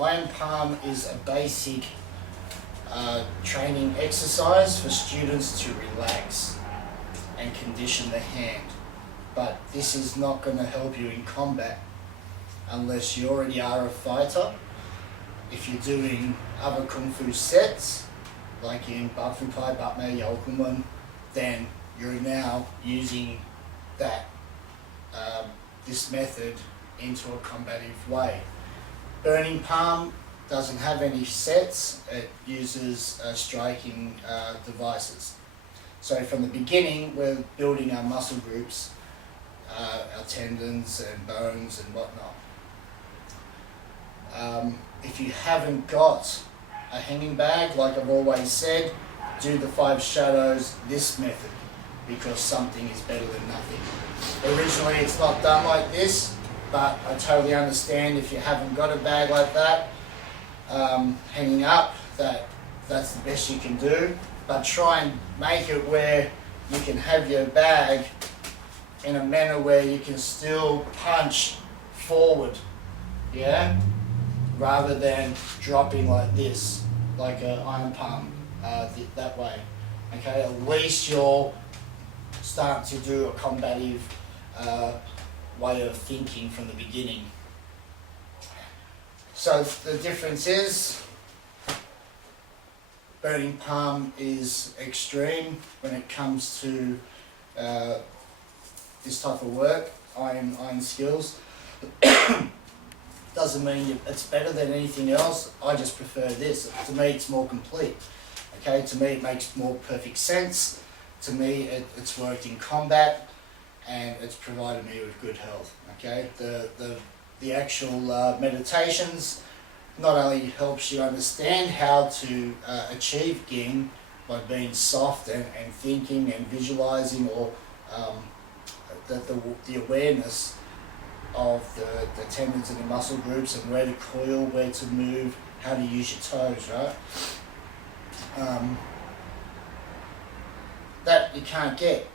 Iron palm is a basic training exercise for students to relax and condition the hand. But this is not going to help you in combat unless you already are a fighter. If you're doing other kung fu sets, like in Bak Fu Pai, Bak Mei, hmmm, then you're now using that this method into a combative way. Burning palm doesn't have any sets, it uses striking devices. So from the beginning, we're building our muscle groups, our tendons and bones and whatnot. If you haven't got a hanging bag, like I've always said, do the 5 shadows this method, because something is better than nothing. Originally it's not done like this, but I totally understand if you haven't got a bag like that, hanging up, that's the best you can do. But try and make it where you can have your bag in a manner where you can still punch forward, yeah? Rather than dropping like this, like an iron palm, that way. Okay, at least you're starting to do a combative way of thinking from the beginning. So the difference is, burning palm is extreme when it comes to this type of work, iron skills. Doesn't mean it's better than anything else. I just prefer this. To me, it's more complete. Okay, to me, it makes more perfect sense. To me, it's worked in combat, and it's provided me with good health. Okay, the actual meditations not only helps you understand how to achieve Ging by being soft and thinking and visualizing, or the awareness of the tendons and the muscle groups and where to coil, where to move, how to use your toes, right? That you can't get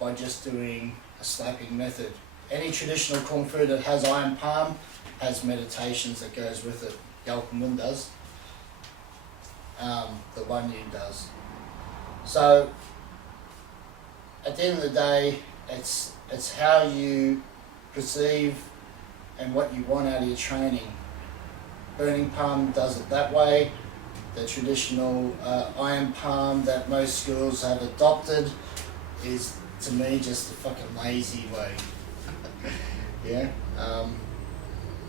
by just doing a slapping method. Any traditional kung fu that has iron palm has meditations that goes with it. Hmmm does. The One Yin does. So at the end of the day, it's how you perceive and what you want out of your training. Burning palm does it that way. The traditional iron palm that most schools have adopted is, to me, just a fucking lazy way. Yeah.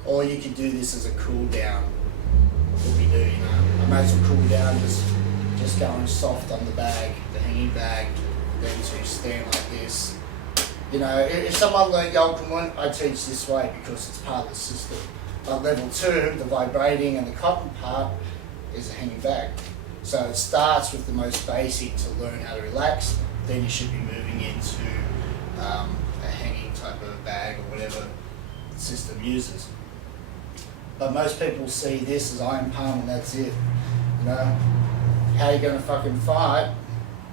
Or you could do this as a cool down. What we do, you know. I might as well cool down, just going soft on the bag, the hanging bag, then to stand like this. You know, if someone learned hmmm, I teach this way because it's part of the system. But level 2, the vibrating and the cotton part, is a hanging bag. So it starts with the most basic to learn how to relax, then you should be moving into a hanging type of bag or whatever the system uses. But most people see this as iron palm and that's it. You know, how are you going to fucking fight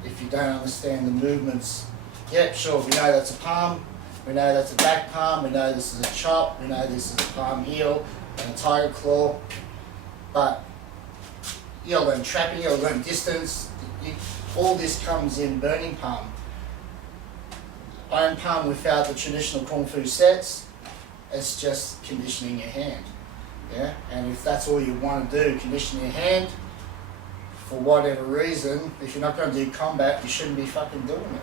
if you don't understand the movements? Yep, sure, we know that's a palm, we know that's a back palm, we know this is a chop, we know this is a palm heel and a tiger claw, but you'll learn trapping, you'll learn distance, all this comes in burning palm. Iron palm without the traditional kung fu sets, it's just conditioning your hand. Yeah, and if that's all you want to do, condition your hand, for whatever reason, if you're not going to do combat, you shouldn't be fucking doing it.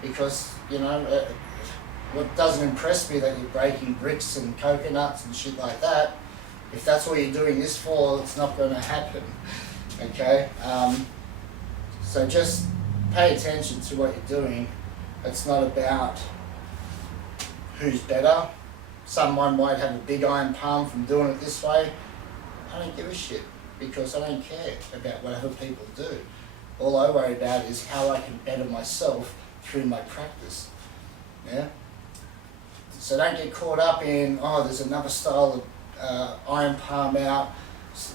Because, you know, what doesn't impress me that you're breaking bricks and coconuts and shit like that. If that's what you're doing this for, it's not going to happen. Okay? So just pay attention to what you're doing. It's not about who's better. Someone might have a big iron palm from doing it this way. I don't give a shit, because I don't care about what other people do. All I worry about is how I can better myself through my practice. Yeah? So don't get caught up in, oh, there's another style of iron palm out.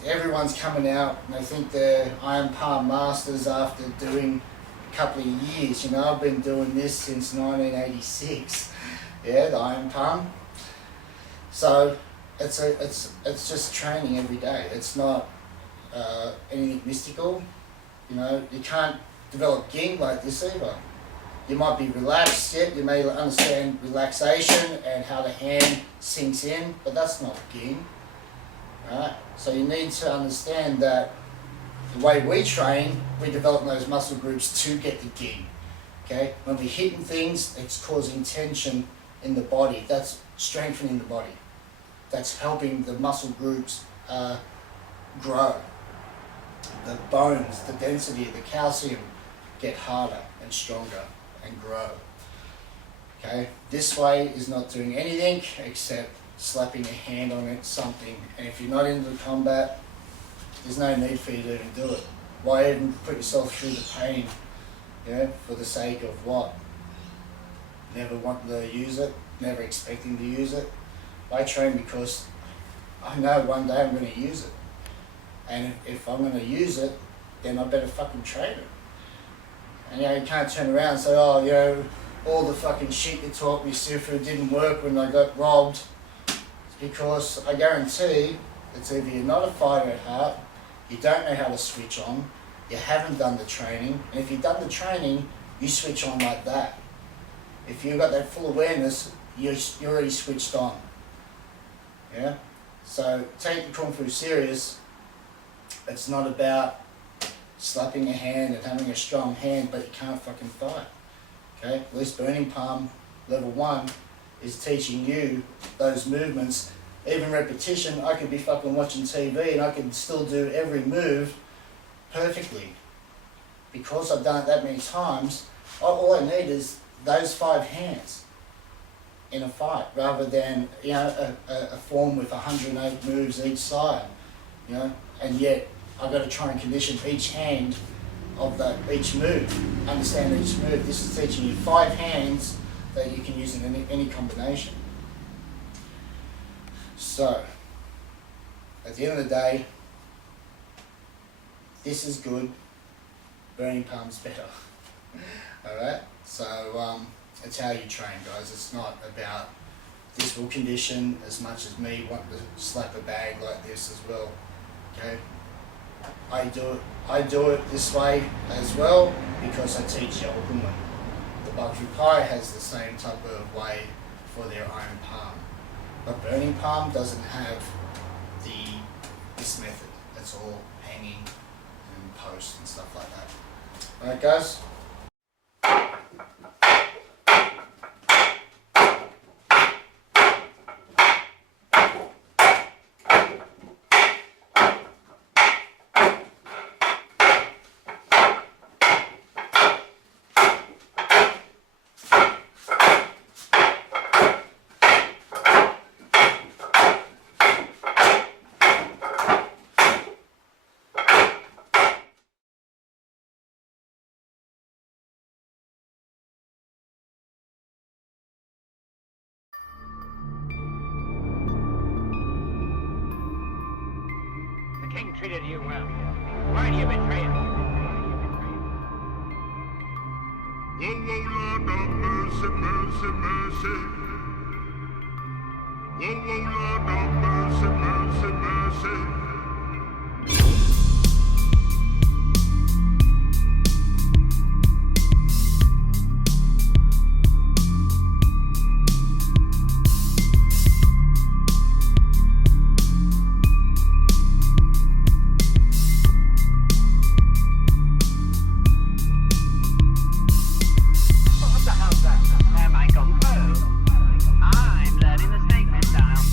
Everyone's coming out and they think they're iron palm masters after doing a couple of years. You know, I've been doing this since 1986. Yeah, the iron palm. So it's just training every day. It's not anything mystical. You know, you can't develop ging like this either. You might be relaxed, yet you may understand relaxation and how the hand sinks in, but that's not ging. Right? So you need to understand that the way we train, we develop those muscle groups to get the ging. Okay? When we're hitting things, it's causing tension in the body. That's strengthening the body. That's helping the muscle groups grow. The bones, the density, the calcium get harder and stronger and grow. Okay? This way is not doing anything except slapping a hand on it, something. And if you're not into the combat, there's no need for you to even do it. Why even put yourself through the pain? Yeah, for the sake of what? Never wanting to use it, never expecting to use it. I train because I know one day I'm going to use it. And if I'm going to use it, then I better fucking train it. And you know, you can't turn around and say, oh, you know, all the fucking shit you taught me, Sifu, didn't work when I got robbed. It's because I guarantee it's either you're not a fighter at heart, you don't know how to switch on, you haven't done the training, and if you've done the training, you switch on like that. If you've got that full awareness, you're already switched on. Yeah? So take the Kung Fu serious. It's not about slapping a hand and having a strong hand, but you can't fucking fight. Okay? At least Burning Palm level 1 is teaching you those movements. Even repetition, I could be fucking watching TV and I can still do every move perfectly. Because I've done it that many times, all I need is those 5 hands in a fight, rather than, you know, a form with 108 moves each side, you know, and yet I've got to try and condition each hand of each move, understand each move. This is teaching you 5 hands that you can use in any combination. So, at the end of the day, this is good, Burning Palm's better. Alright? So, it's how you train, guys. It's not about this will condition as much as me wanting to slap a bag like this as well. Okay? I do it this way as well because I teach hmmm. The Bakri Pai has the same type of way for their own palm. But Burning Palm doesn't have this method. It's all hanging and post and stuff like that. Alright guys? The king treated you well. Why do you betray him? Whoa, whoa, Lord of mercy, mercy, mercy. Whoa, whoa, Lord of mercy, mercy, mercy. I'm learning the snake man style.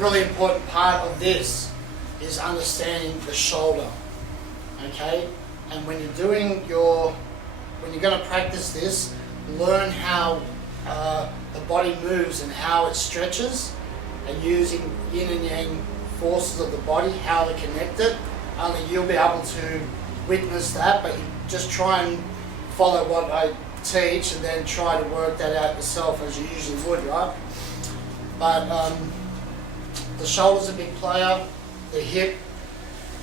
really important part of this is understanding the shoulder, okay? And when you're going to practice this, learn how the body moves and how it stretches, and using yin and yang forces of the body, how they're connected. Only you'll be able to witness that, but you just try and follow what I teach and then try to work that out yourself as you usually would, right? But the shoulder's a big player, the hip,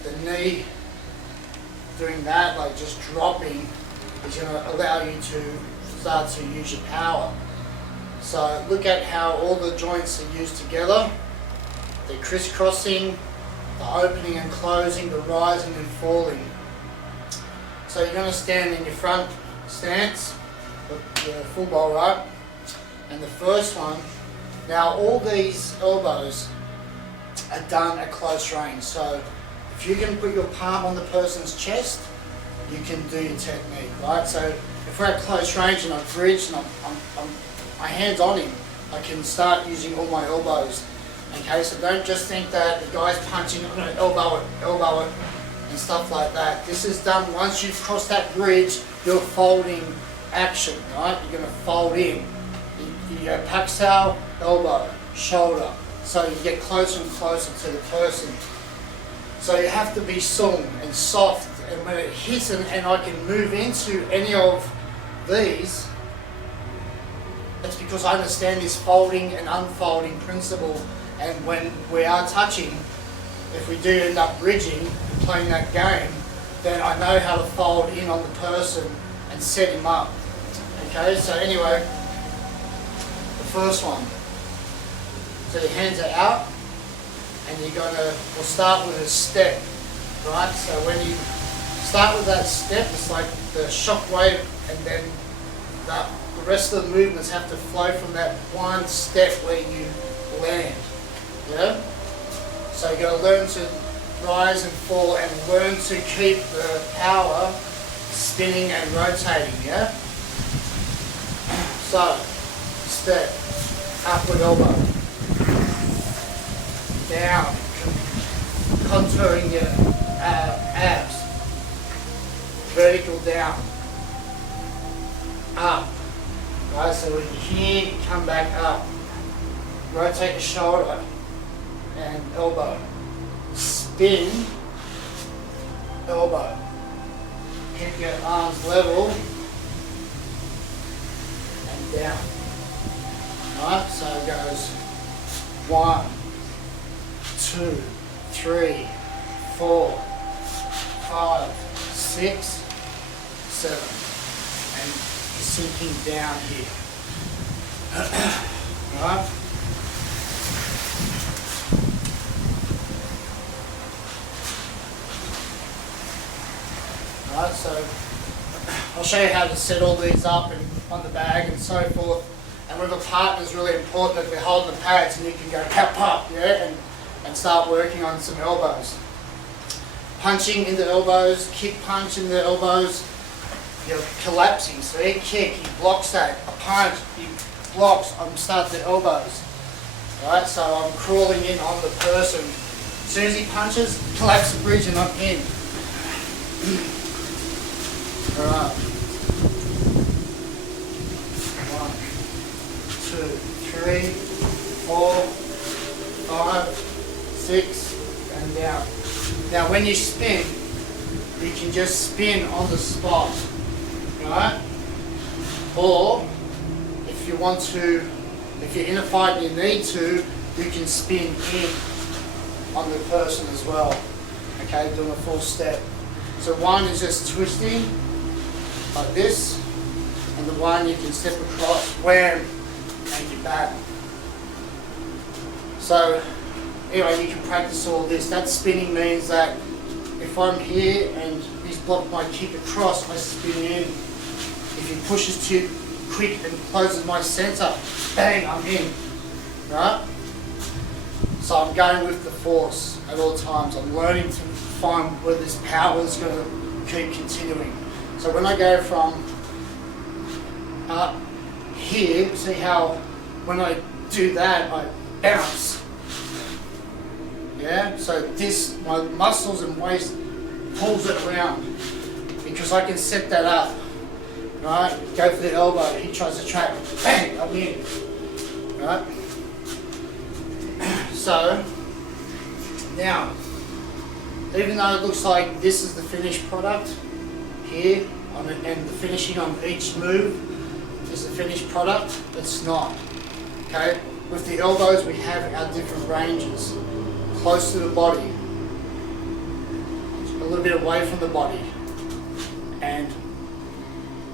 the knee, doing that, like just dropping, is going to allow you to start to use your power. So look at how all the joints are used together, the crisscrossing, the opening and closing, the rising and falling. So you're going to stand in your front stance, the full bowl, right? And the first one, now all these elbows are done at close range. So if you can put your palm on the person's chest, you can do your technique, right? So if we're at close range and I've bridged and my hand's on him, I can start using all my elbows. Okay, so don't just think that the guy's punching, I'm going to elbow it, and stuff like that. This is done once you've crossed that bridge, you're folding action, right? You're going to fold in. You go paxal, elbow, shoulder. So you get closer and closer to the person. So you have to be sung and soft, and when it hits and I can move into any of these, it's because I understand this folding and unfolding principle. And when we are touching, if we do end up bridging, playing that game, then I know how to fold in on the person and set him up. Okay, so anyway, the first one. So your hands are out, and we'll start with a step, right? So when you start with that step, it's like the shock wave, and then the rest of the movements have to flow from that one step where you land. Yeah? So you've got to learn to rise and fall and learn to keep the power spinning and rotating, yeah? So, step, upward elbow, down, contouring your abs, vertical down, up, right? So when you're here, you come back up, rotate your shoulder, and elbow, spin, elbow, keep your arms level and down. Alright, so it goes 1, 2, 3, 4, 5, 6, 7, and sinking down here. Alright. Right, so I'll show you how to set all these up and on the bag and so forth. And with a partner, it's really important that they're holding the pads and you can go pop, pop, yeah, and start working on some elbows. Punching into elbows, kick punch into elbows. You're collapsing, see? Kick, he blocks that. A punch, he blocks, I'm starting the elbows. Right, so I'm crawling in on the person. As soon as he punches, collapse the bridge and I'm in. Alright. 1, 2, 3, 4, 5, 6, and down. Now when you spin, you can just spin on the spot. Right? Or if you want to, if you're in a fight and you need to, you can spin in on the person as well. Okay, doing a full step. So one is just twisting like this, and the one you can step across, wham, and you're back. So anyway, you can practice all this. That spinning means that if I'm here and he's blocked my kick across, I spin in. If he pushes too quick and closes my center, bang, I'm in. Right? So I'm going with the force at all times. I'm learning to find where this power is going to keep continuing. So when I go from up here, see how when I do that, I bounce. Yeah, so this, my muscles and waist pulls it around because I can set that up. Right, go for the elbow, he tries to trap, bang, I'm in. Right? So, now, even though it looks like this is the finished product, here, and the finishing on each move is the finished product, it's not. Okay? With the elbows we have our different ranges. Close to the body, a little bit away from the body, and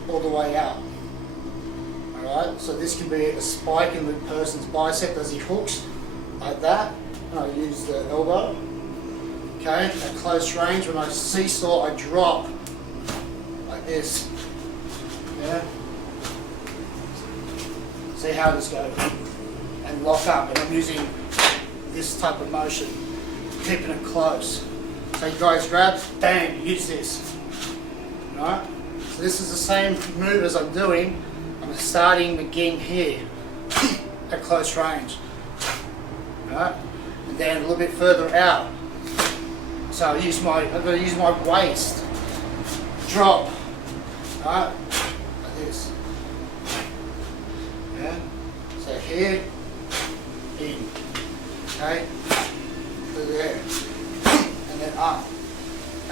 all the way out. Alright, so this can be a spike in the person's bicep as he hooks, like that. And I use the elbow. Okay, at close range, when I seesaw, I drop like this. Yeah. See how this goes. And lock up, and I'm using this type of motion, keeping it close. So you guys grab, bang, use this. Right? So this is the same move as I'm doing. I'm starting the ging here at close range. Right? And then a little bit further out. So I'm going to use my waist. Drop. Right? Like this. Yeah? So here, in. Okay? To there. And then up.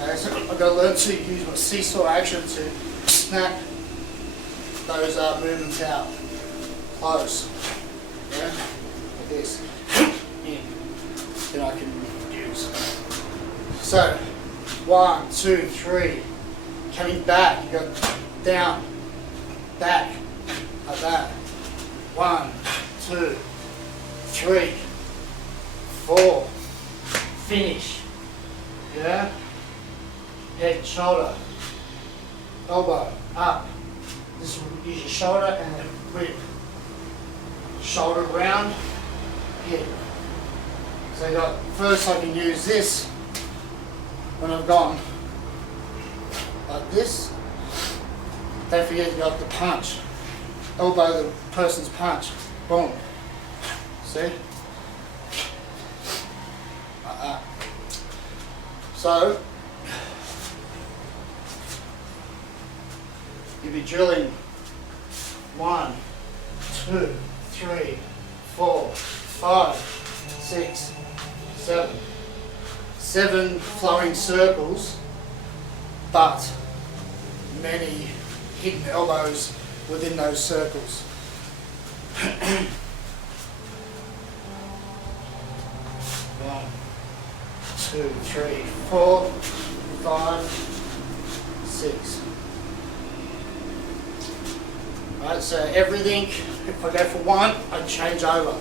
Okay, so I've got to learn to use my seesaw action to snap those movements out. Close. Yeah? Like this. In. Then I can use. So, 1, 2, 3. Coming back. You go down. Back. Like that. 1, 2, 3, 4. Finish. Yeah? Head, shoulder, elbow, up. This will use your shoulder and then whip. Shoulder round, hit. So you got, first I can use this when I've gone like this. Don't forget you got the punch. Elbow the person's punch. Boom. See? Like that. So, you'll be drilling 1, 2, 3, 4, 5, 6, 7. 7 flowing circles, but many hidden elbows within those circles. 1, 2, 3, 4, 5, 6. Right, so everything, if I go for 1, I change over.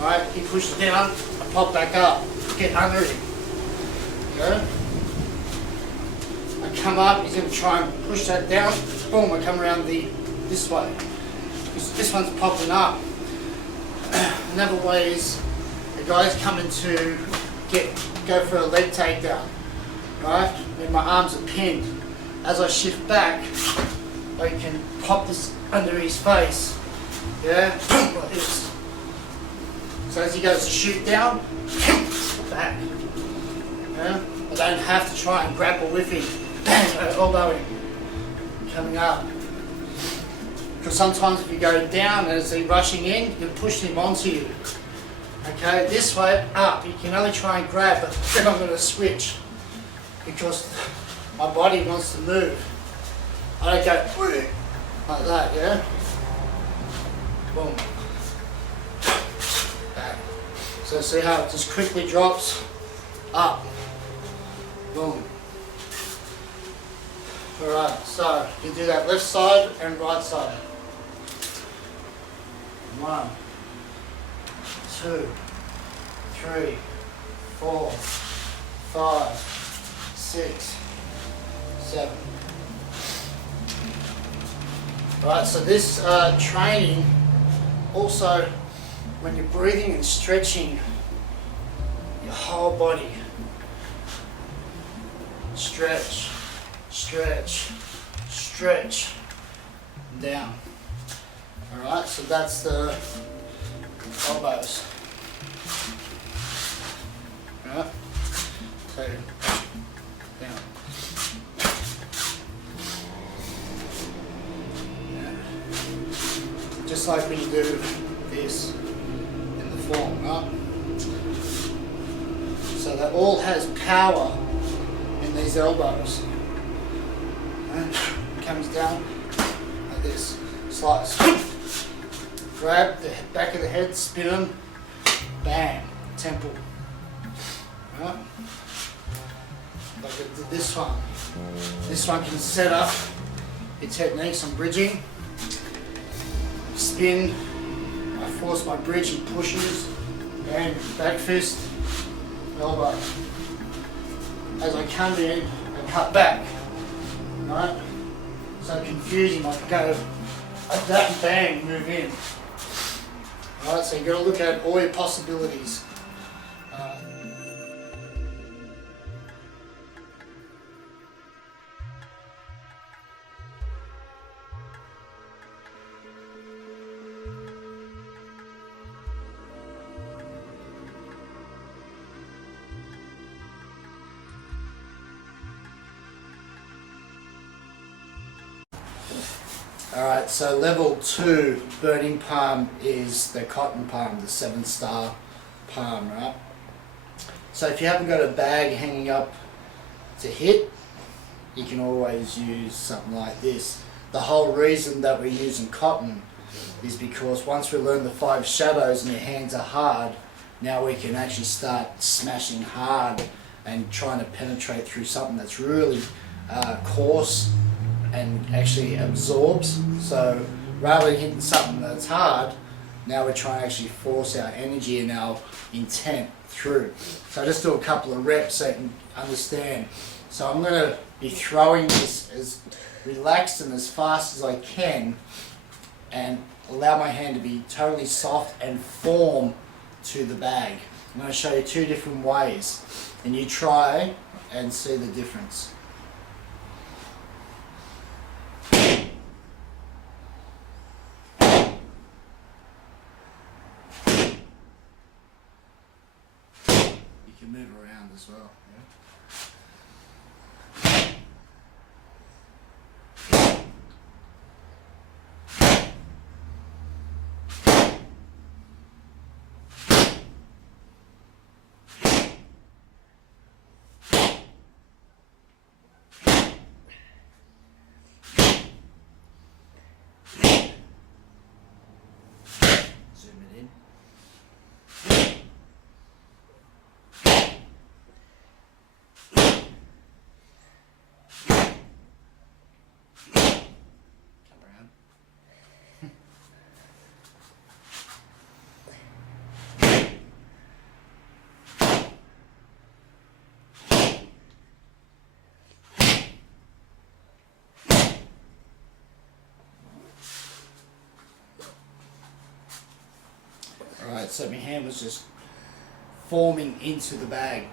Right, he pushes down, I pop back up, get under him. Okay? I come up, he's going to try and push that down, boom, I come around this way. Because this one's popping up. Another way is, the guy's coming to go for a leg takedown. Right, and my arms are pinned. As I shift back, I can pop this under his face, yeah, like this. So as he goes to shoot down, back, yeah. I don't have to try and grapple with him, bang, elbow him, coming up. Because sometimes if you go down as he's rushing in, you can push him onto you. Okay, this way, up, you can only try and grab, but then I'm going to switch. Because my body wants to move. I don't go like that, yeah? Boom. Back. So see how it just quickly drops? Up. Boom. Alright, so you do that left side and right side. 1, 2, 3, 4, 5, 6, 7. Right, so this training also, when you're breathing and stretching your whole body, stretch, stretch, stretch, down. Alright, so that's the elbows. Right? So, down. Yeah. Just like when you do this in the form, right? So that all has power in these elbows. And comes down like this. Slice. Grab the back of the head, spin them, bang, temple. Right? Like I did this one. This one can set up your techniques on bridging. Spin, I force my bridge and pushes, and back fist, elbow. As I come in and cut back, right? So confusing, I can go like that and bang, move in. Right, so you've got to look at all your possibilities. Alright, so level 2 burning palm is the cotton palm, the 7-star palm, right? So if you haven't got a bag hanging up to hit, you can always use something like this. The whole reason that we're using cotton is because once we learn the 5 shadows and your hands are hard, now we can actually start smashing hard and trying to penetrate through something that's really coarse and actually absorbs. So rather than hitting something that's hard, now we're trying to actually force our energy and our intent through. So I just do a couple of reps so you can understand. So I'm going to be throwing this as relaxed and as fast as I can and allow my hand to be totally soft and form to the bag. I'm going to show you 2 different ways and you try and see the difference. You can move around as well. Zoom it in. Come around. Alright, so my hand was just forming into the bag.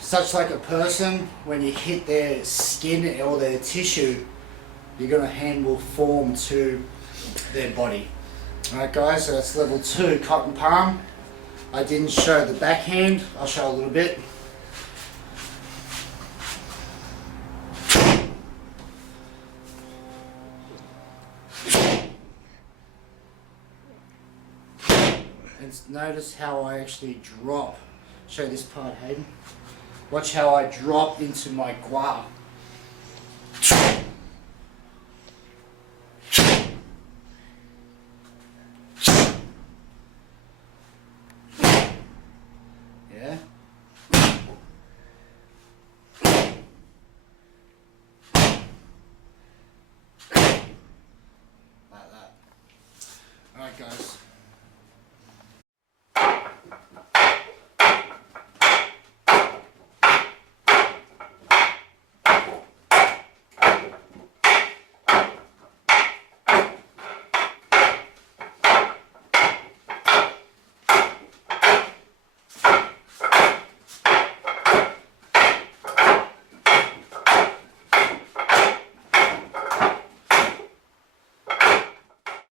Such like a person, when you hit their skin or their tissue, hand will form to their body. Alright guys, so that's level 2, cotton palm. I didn't show the backhand, I'll show a little bit. And notice how I actually drop. Show this part, Hayden. Watch how I drop into my gua.